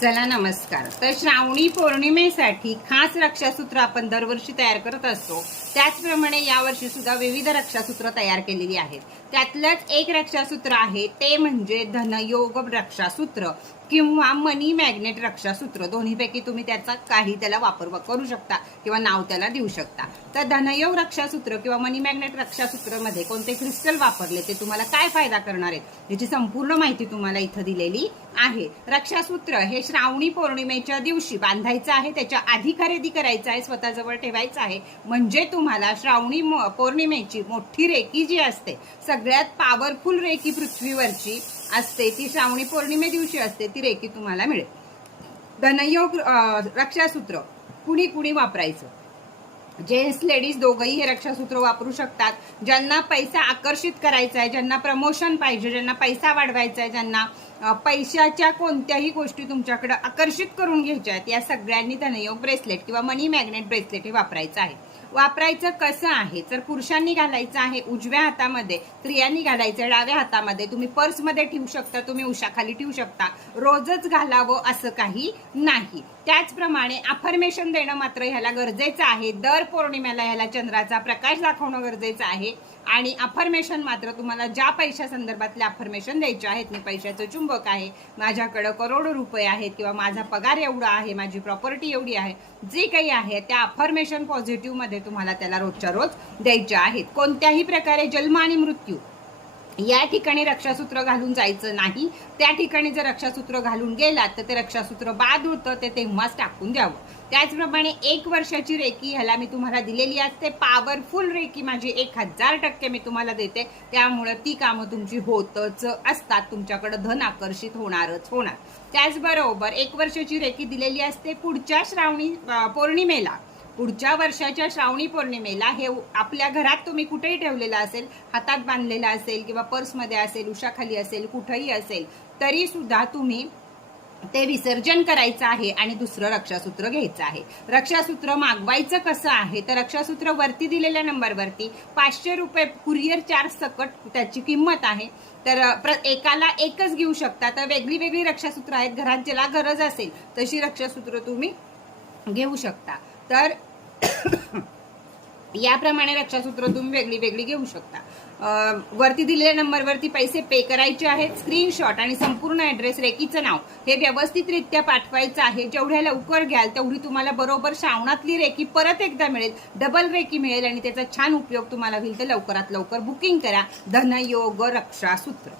चला नमस्कार। तर श्रावणी पौर्णिमेसाठी खास रक्षासूत्र आपण दरवर्षी तयार करत असतो, त्याचप्रमाणे यावर्षी सुद्धा विविध रक्षासूत्र तयार केलेली आहेत। त्यातलंच एक रक्षासूत्र आहे ते म्हणजे धनयोग रक्षासूत्र किंवा मनी मॅग्नेट रक्षासूत्र। दोन्हीपैकी तुम्ही त्याचा काही त्याला वापर करू शकता किंवा नाव त्याला देऊ शकता। तर धनयोग रक्षासूत्र किंवा मनी मॅग्नेट रक्षासूत्र मध्ये कोणते क्रिस्टल वापरले ते तुम्हाला काय फायदा करणार आहे याची संपूर्ण माहिती तुम्हाला इथं दिलेली आहे। रक्षासूत्र हे श्रावणी पौर्णिमेच्या दिवशी बांधायचं आहे, त्याच्या आधी खरेदी करायचं आहे, स्वतःजवळ ठेवायचं आहे, म्हणजे तुम्हाला श्रावणी पौर्णिमेची मोठी रेकी जी असते, सगळ्यात पॉवरफुल रेकी पृथ्वीवरची असते ती श्रावणी पौर्णिमे दिवशी असते, ती रेकी तुम्हाला मिळेल। धनयोग रक्षासूत्र कुणी कुणी वापरायचं, जेंट्स लेडीज दोघंही हे रक्षासूत्र वापरू शकतात। ज्यांना पैसा आकर्षित करायचा आहे, ज्यांना प्रमोशन पाहिजे, ज्यांना पैसा वाढवायचा आहे, ज्यांना पैशाच्या कोणत्याही गोष्टी तुमच्याकडे आकर्षित करून घ्यायच्या आहेत, या सगळ्यांनी धनयोग ब्रेसलेट किंवा मनी मॅग्नेट ब्रेसलेट हे वापरायचं आहे। वापरायचं कसं आहे तर पुरुषांनी घालायचं आहे उजव्या हातामध्ये, स्त्रियांनी घालायचं डाव्या हातामध्ये। तुम्ही पर्समध्ये ठेवू शकता, तुम्ही उशाखाली ठेवू शकता, रोजच घालावं असं काही नाही। त्याचप्रमाणे अफर्मेशन देणं मात्र ह्याला गरजेचं आहे। दर पौर्णिमेला ह्याला चंद्राचा प्रकाश दाखवणं गरजेचं आहे। आणि अफर्मेशन मात्र तुम्हाला ज्या पैशा संदर्भातले अफर्मेशन द्यायचे आहेत, मी पैशाचं चुंबक आहे, माझ्याकडे करोडो रुपये आहेत किंवा माझा पगार एवढा आहे, माझी प्रॉपर्टी एवढी आहे, जे काही आहे त्या अफर्मेशन पॉझिटिव्ह मध्ये तुम्हाला त्याला रोजच्या रोज द्यायच्या आहेत। कोणत्याही प्रकारे जन्म आणि मृत्यू या ठिकाणी रक्षासूत्र घालून जायचं नाही। त्या ठिकाणी जर रक्षासूत्र घालून गेलात तर ते रक्षासूत्र बाद होतं, ते तेव्हाच टाकून द्यावं। त्याचप्रमाणे 1 वर्षाची रेकी ह्याला मी तुम्हाला दिलेली असते। पॉवरफुल रेकी माझी 1000% मी तुम्हाला देते, त्यामुळे ती कामं तुमची होतच असतात, तुमच्याकडे धन आकर्षित होणारच होणार। त्याचबरोबर 1 वर्षाची रेकी दिलेली असते। पुढच्या श्रावणी पौर्णिमेला, पुढच्या वर्षाच्या श्रावणी पौर्णिमेला हे आपल्या घरात तुम्ही कुठेही ठेवलेलं असेल, हातात बांधलेलं असेल किंवा पर्समध्ये असेल, उशाखाली असेल, कुठेही असेल, तरी सुद्धा तुम्ही ते विसर्जन करायचं आहे आणि दुसरं रक्षासूत्र घ्यायचं आहे। रक्षासूत्र मागवायचं कसं आहे तर रक्षासूत्र वरती दिलेल्या नंबरवरती 500 रुपये कुरिअर चार्ज सकट त्याची किंमत आहे। तर एकाला एकच घेऊ शकता। तर वेगळी वेगळी रक्षासूत्र आहेत, घरात ज्याला गरज असेल तशी रक्षासूत्र तुम्ही घेऊ शकता। तर याप्रमाणे रक्षासूत्र तुम्ही वेगळी वेगळी घेऊ शकता। वरती दिलेल्या नंबरवरती पैसे पे करायचे आहेत। स्क्रीनशॉट आणि संपूर्ण ऍड्रेस, रेकीचं नाव हे व्यवस्थितरित्या पाठवायचं आहे। जेवढ्या लवकर घ्याल तेवढी तुम्हाला बरोबर श्रावणातली रेकी परत एकदा मिळेल, डबल रेकी मिळेल आणि त्याचा छान उपयोग तुम्हाला होईल। तर लवकरात लवकर बुकिंग करा धनयोग रक्षासूत्र।